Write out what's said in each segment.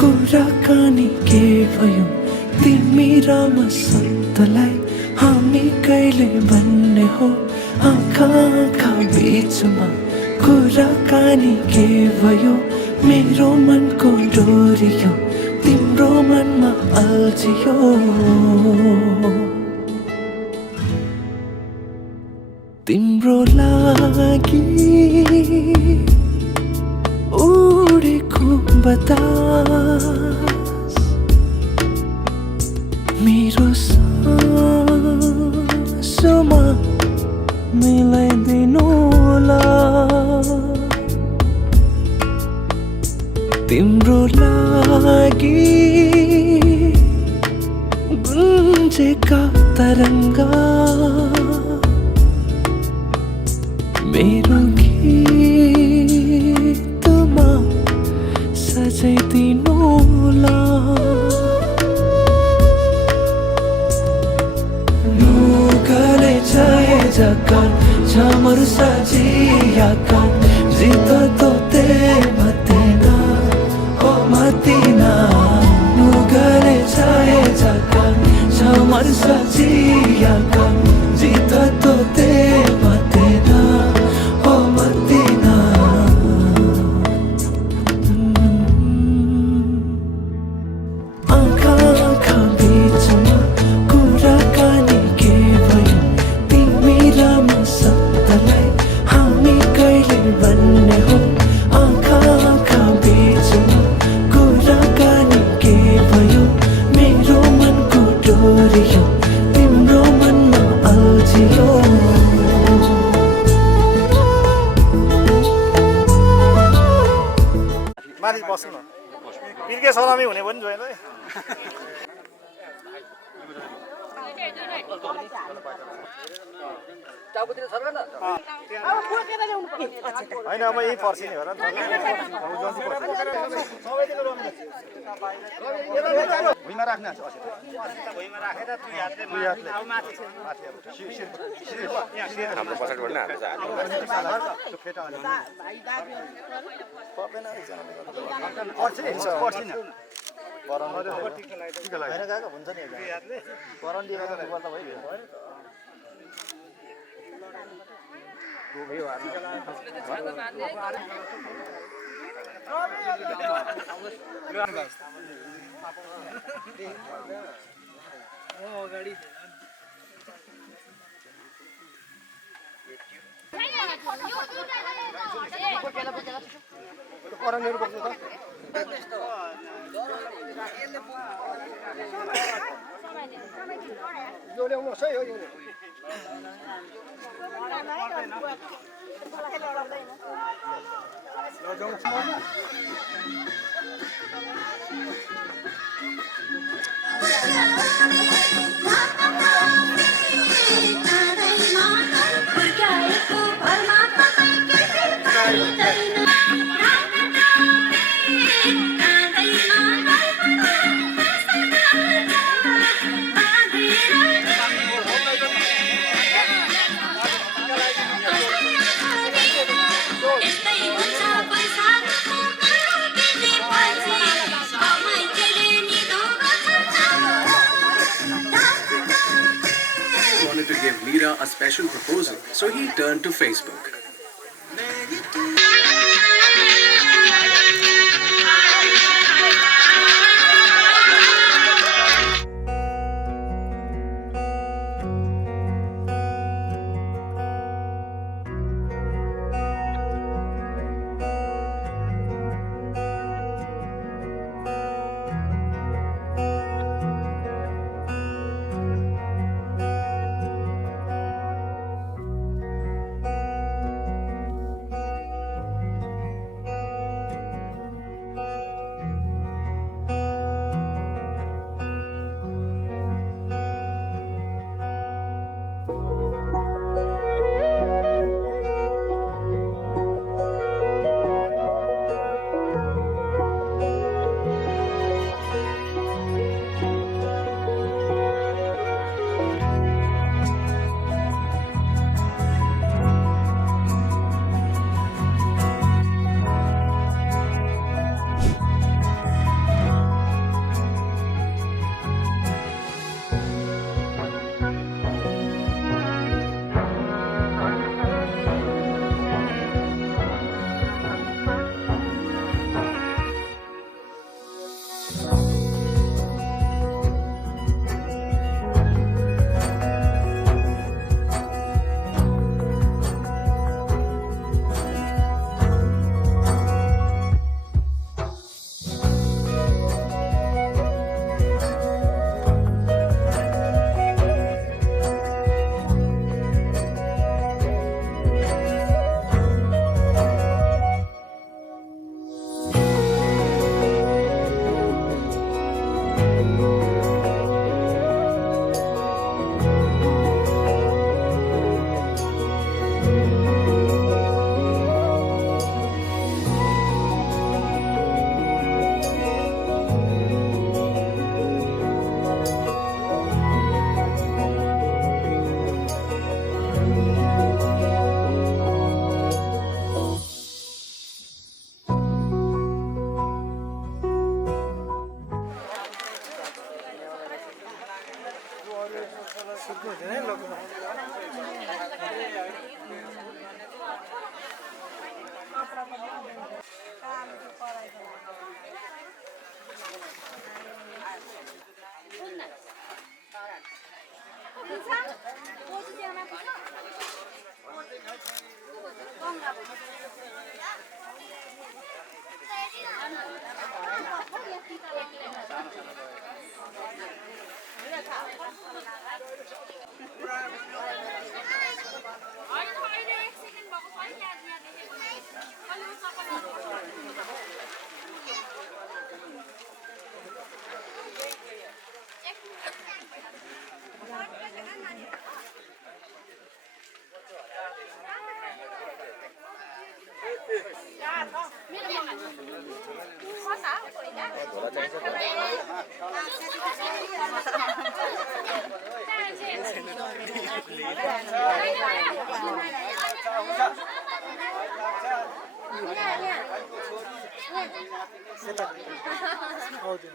कुराकानी के भयो तिमी र म सन्तलाई हामी कहिले भन्ने हो आँखा आँखा बीचमा कुराकानी के भयो मेरो मनको डोरियो तिम्रो मनमा अल्झियो तिम्रो लागि उडेको बतास मेरो सासमा मिलाइदिनु होला तिम्रो लागि गुन्जेका तरङ्गा मेरो गीतमा सजाइदिनु होला नुगले छाए जका छामरु सजियाका जित तोते मतेना ओ मतिना नुगले छाए जका छामरु सजियाका जित तोते मतेना ओ मतिना आँखा आँखा बीचमा कुराकानी के भयो तिमी र म सन्तलाई हामी कहिले भन्ने हो आँखा आँखा बीचमा कुराकानी के भयो मेरो मनको डोरियो तिम्रो मनमा अल्झियो माथि बस्नु न पिर्के सलामी हुने पनि छैन होइन अब यही पर्सिने हो र भुइँमा राख्न भुइँमा राखेर दुई हातले हाम्रो पछाडिबाट नै गएको हुन्छ नि करन्डी गर्दा भइगयो To give Meera a special proposal, so he turned to Facebook.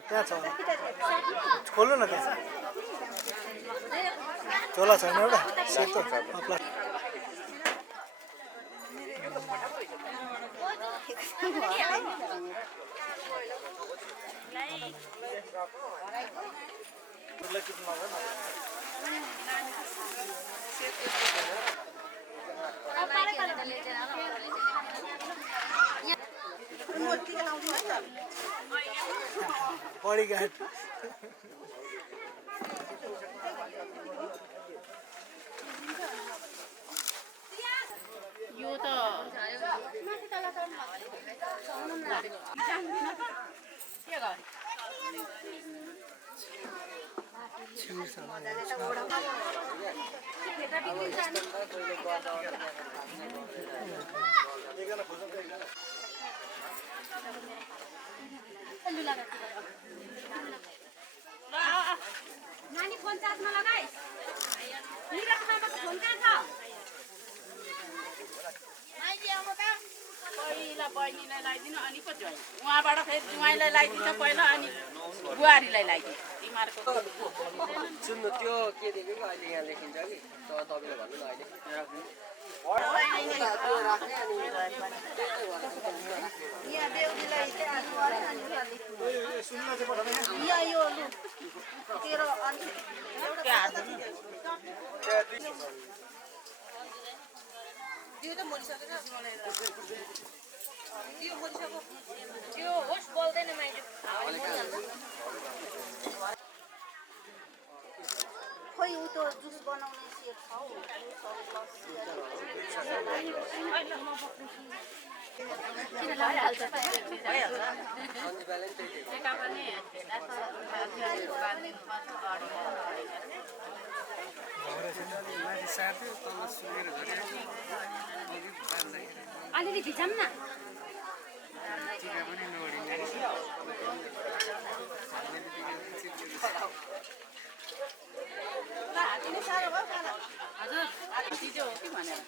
त्यहाँ छ खोल्नु न त्यहाँ झोला छैन एउटा सेतो बडीगार्ड यो त नानी फोन चार्जमा लगाइ फोन कहाँ छ पहिला बहिनीलाई लगाइदिनु अनि पो ज्वाइँ उहाँबाट फेरि ज्वाइँलाई लगाइदिन्छ पहिला अनि बुहारीलाई लगाइदिन्छ तिमीहरूको सुन्नु त्यो के देखेको अहिले यहाँ लेखिन्छ कि तपाईँले भन्नु न अहिले यहाँ बेहुलीलाई यहाँ यो लु तेरो त्यो होस् बोल्दैन मैले खोइ उ त जुस बनाउने सेट छ अलिअलि भिजाउँ न हजुर चिजो हो कि भनेर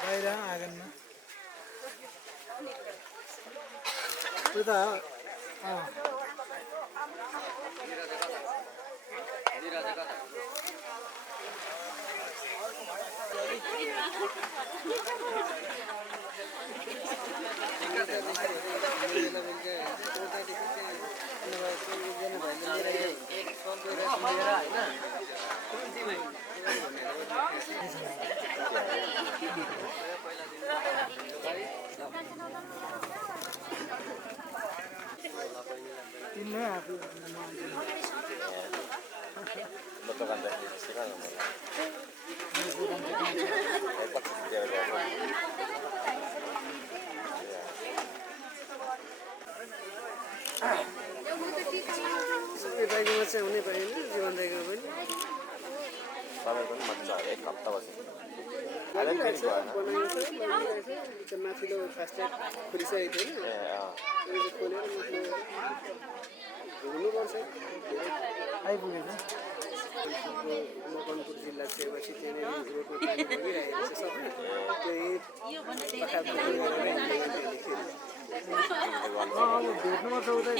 बाहिर आँगनमा उता तिनले आफू दाइकोमा चाहिँ हुने भएन जीवन दाइको पनि माथिल्लो फास्ट्याग खोलिसकेको थिएन खोलेर हुनुपर्छ आइपुगेछ मकनपुर जिल्ला छेउपछि त्यहाँनिर रोडमा पानी बगिरहेको छ सबै त्यही भेट्नु मात्र हुँदैन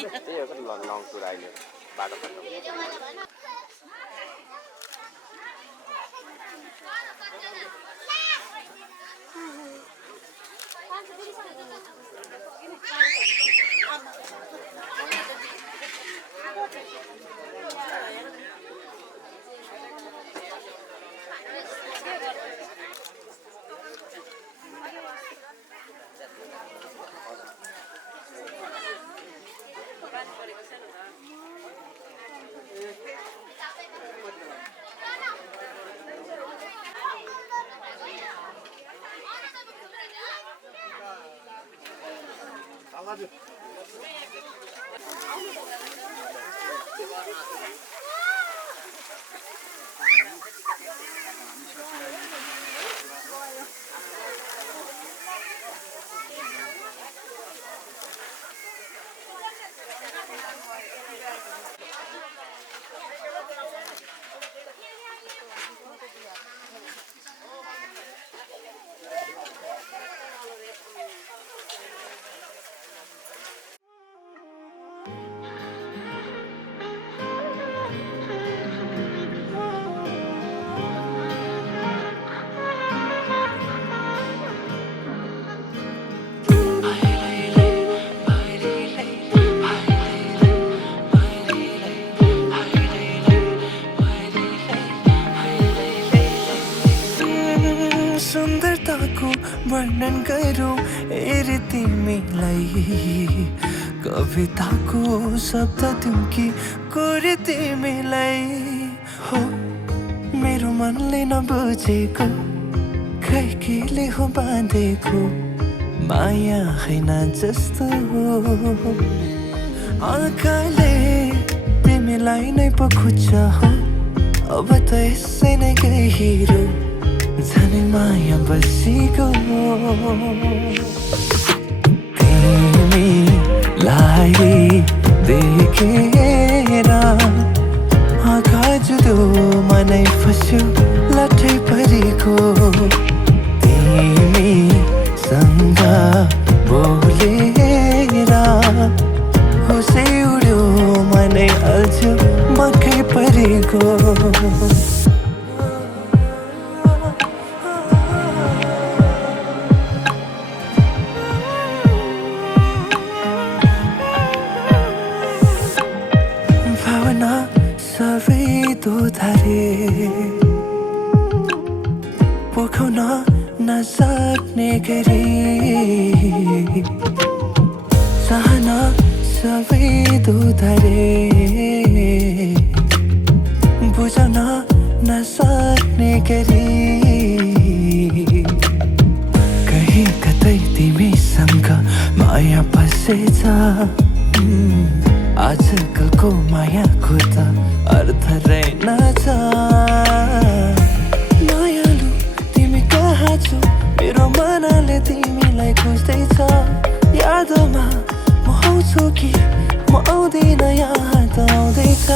सुन्दरताको वर्णन गरौँ हेरे तिमीलाई कविताको शब्द दिउँ कि कोरे तिमीलाई हो मेरो मनले नबुझेको खै केले हो बाँधेको माया हैन जस्तो आँखाले तिमीलाई नै पो खोज्छ हो अब त यसै नै गहिरो झनै माया बसेको तिमीलाई देखेर आँखा जुदो मनै फस्यो लट्ठै परेको तिमीसँग बोलेर होसै उड्यो मनै अल्झ्यो मकै परेको पोखाउन नसक्ने गरी चाहना सबै दुधरे बुझाउन नसक्ने गरी कहीँ कतै तिमीसँग माया बसेछ आजकलको मायाको त अर्थ रहेनछ मायालु तिमी कहाँ छौ मेरो मनले तिमीलाई खोज्दैछ यादमा म आउँछु कि म आउँदिन याद आउँदैछ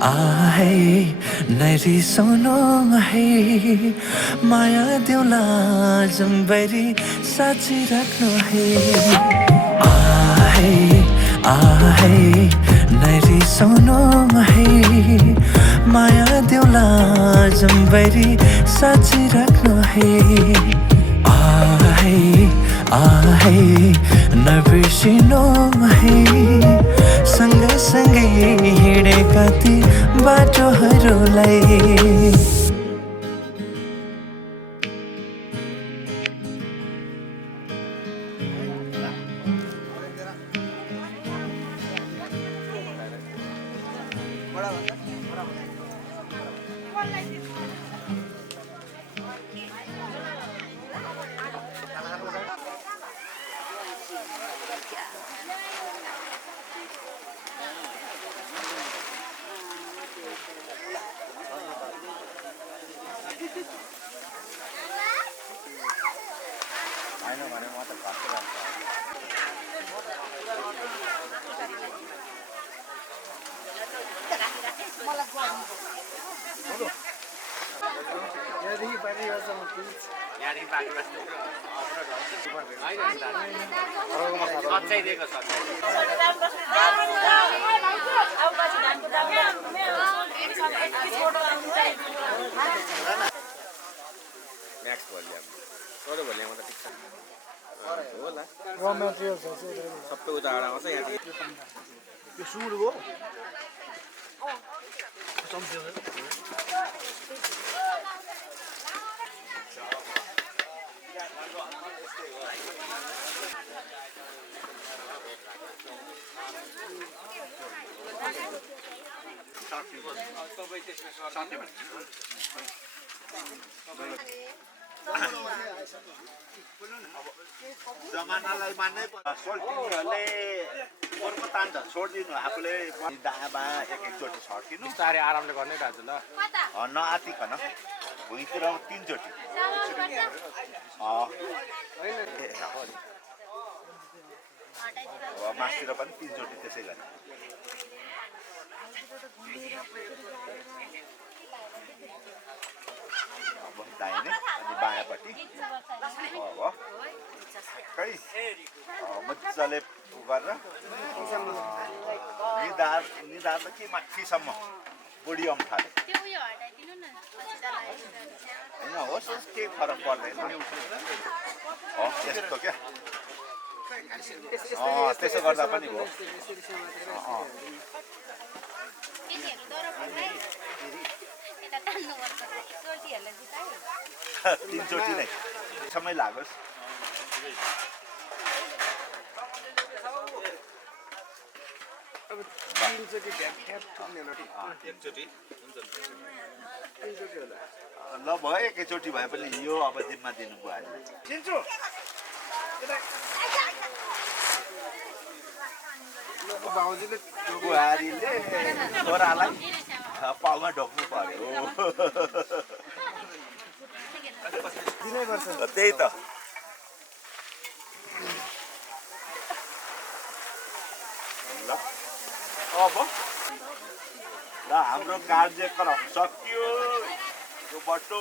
आहे नरिसाउनु है माया देउला जम्बरी साँची राख्नु है आहे नरिसाउनु है माया देउला जम्बरी साँची राख्नु है आहे नबिर्सिनु है सँगसँगै हिँडेका ती बाटोहरूलाई जमानालाई मान्नै पर्छ सोल्टिनीहरूले गोर्खा तान्छ छोडिदिनु आफूले दायाँ बायाँ एकचोटि छड्किनु बिस्तारै आरामले गर्नै दाजु ल नआतिकन भुइँतिर 3 चोटि मासतिर पनि 3 चोटि त्यसै गरे अब दाहिने अनि बायाँपट्टि खै मजाले गरेर निधार कि माथिसम्म बुढी अम्फाले होइन होस् केही फरक पर्दैन यस्तो क्या त्यसो गर्दा पनि हो 3 चोटि नै समय लागोस् ल भयो एकैचोटि भए पनि यो अब जिम्मा दिनु भयो बुहारीले छोरालाई पाउमा ढोक्नु पर्यो त्यही त ल अब ल हाम्रो कार्यक्रम सकियो यो बट्टो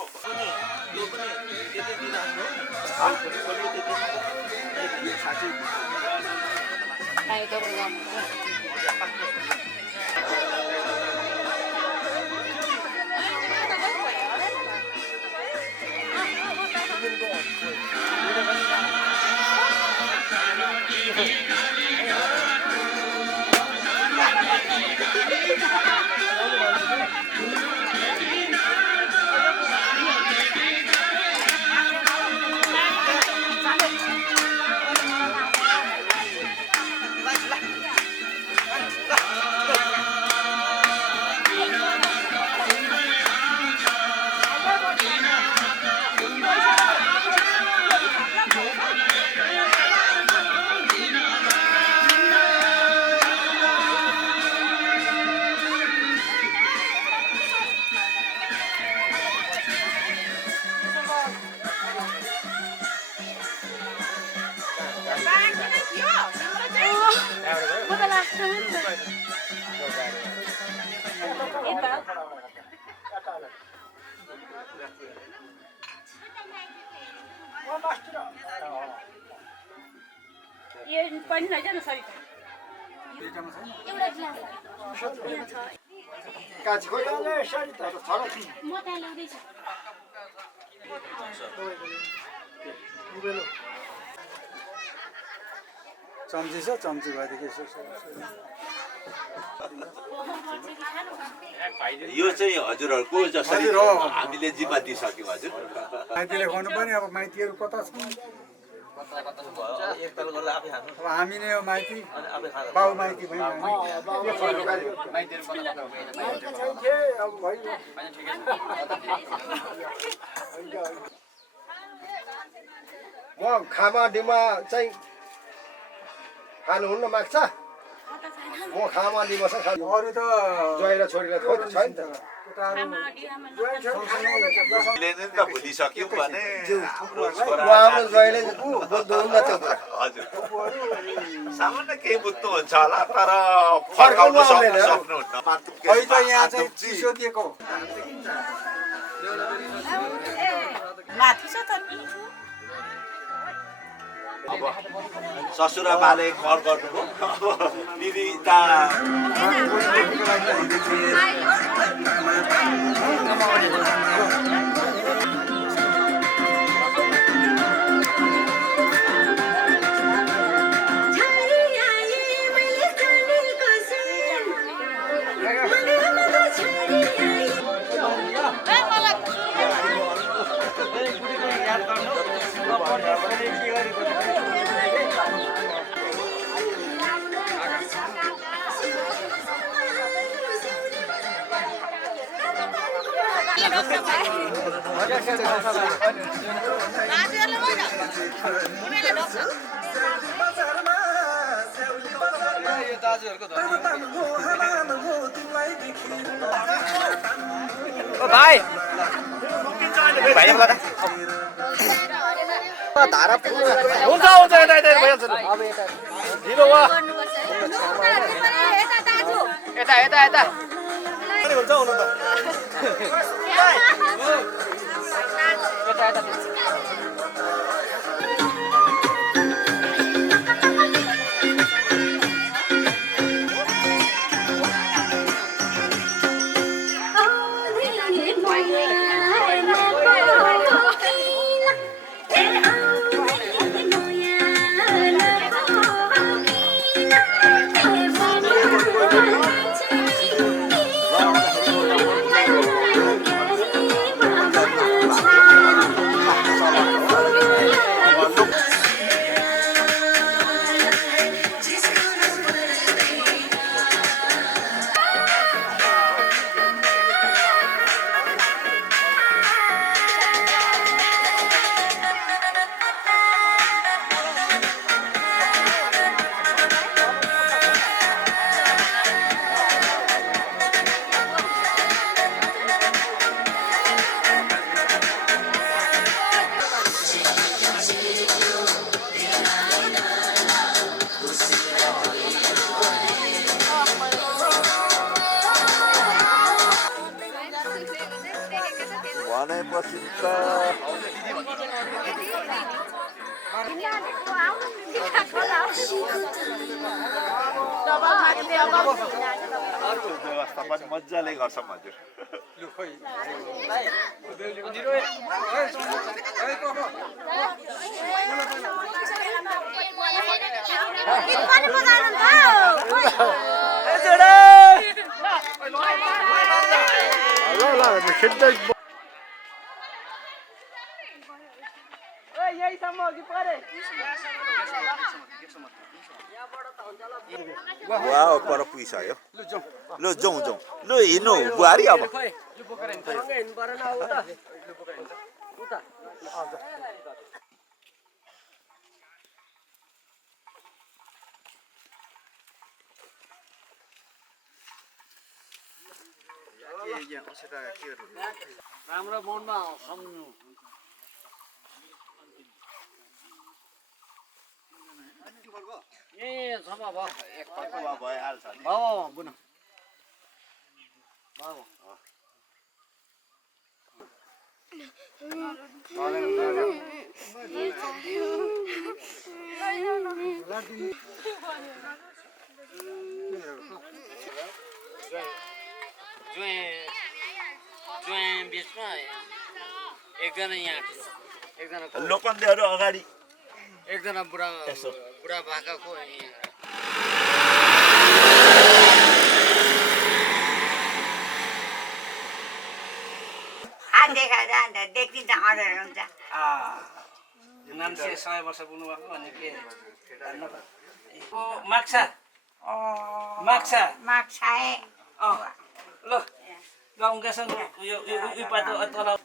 यो पनि लैजा न सरिता एउटा ग्लास काची खोइ म त्यहाँ ल्याउँदैछु चम्ची छ चम्ची भएदेखि यसो यो चाहिँ हजुरहरूको जसरी हामीले जिम्मा दिइसक्यौँ हजुर माइतीले खुवाउनु पनि अब माइतीहरू कता छ अब हामी नै हो माइती बाउ माइती भयौँ अब भइयो म खामा डिमा चाहिँ खानुहुन्न माग्छ म खामा डिमा चाहिँ खानु अरू त ज्वाइँ र छोरीलाई खोइ छैन त ले नि त भुलिसक्यौँ भने हाम्रो छोरा हाम्रो ज्वाइँले बुझ्नुहुन्न त्यो कुरा हजुर सामान्य केही बुझ्नुहुन्छ होला तर फर्काउनु सक्नुहुन्न खै त यहाँ चाहिँ चिसो दिएको माथि छ त अब ससुरा बाले घर गर्नुभयो अब दिदी ता धारा हुन्छ हुन्छ यता यता भइहाल्छ नि अब यता ढिलो भयो यता यता यता हुन्छ हुनु त यता यता भनेपछि त व्यवस्था पनि मजाले गर्छौँ हजुर वाह पर पुगिसक्यो ल जाउँ जाउँ ल हिँड्नु बुहारी अब राम्रो मोडमा सम्झनु ए सफा भयो एकपल्ट अर्को भइहाल्छ नि भयो बुन भयो जुवाई बिचमा एकजना यहाँ एकजना लोकन्देहरू अगाडि एकजना बुढा यसो। बुढा भाकाको देखाएर अन्त देखिन्छ अर्डर हुन्छ मान्छे 100 वर्ष पुग्नु भएको अनि के माग्छा माग्छा माछाए ल गाउँकासँग यो पातो तल अब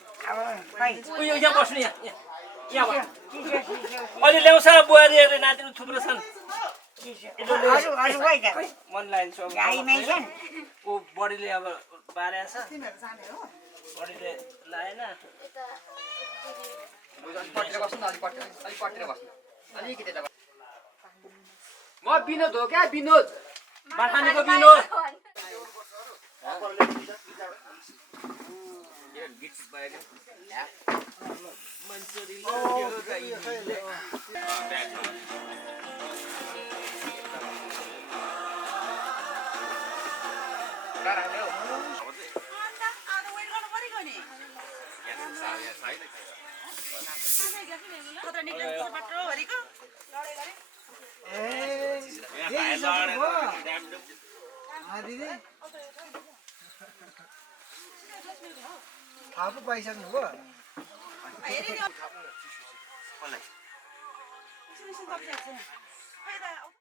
खै उयो यहाँ बस्नु यहाँ अहिले ल्याउँछ बुहारीहरू नातिहरू थुप्रो छन् अरू अरू खै त मन लाग्छ गाईमै छन् ऊ बडीले अब बारेको छ बडीले लाएन म विनोद हो क्या विनोद बाठानीको विनोद थाहा पो पाइसक्नु भयो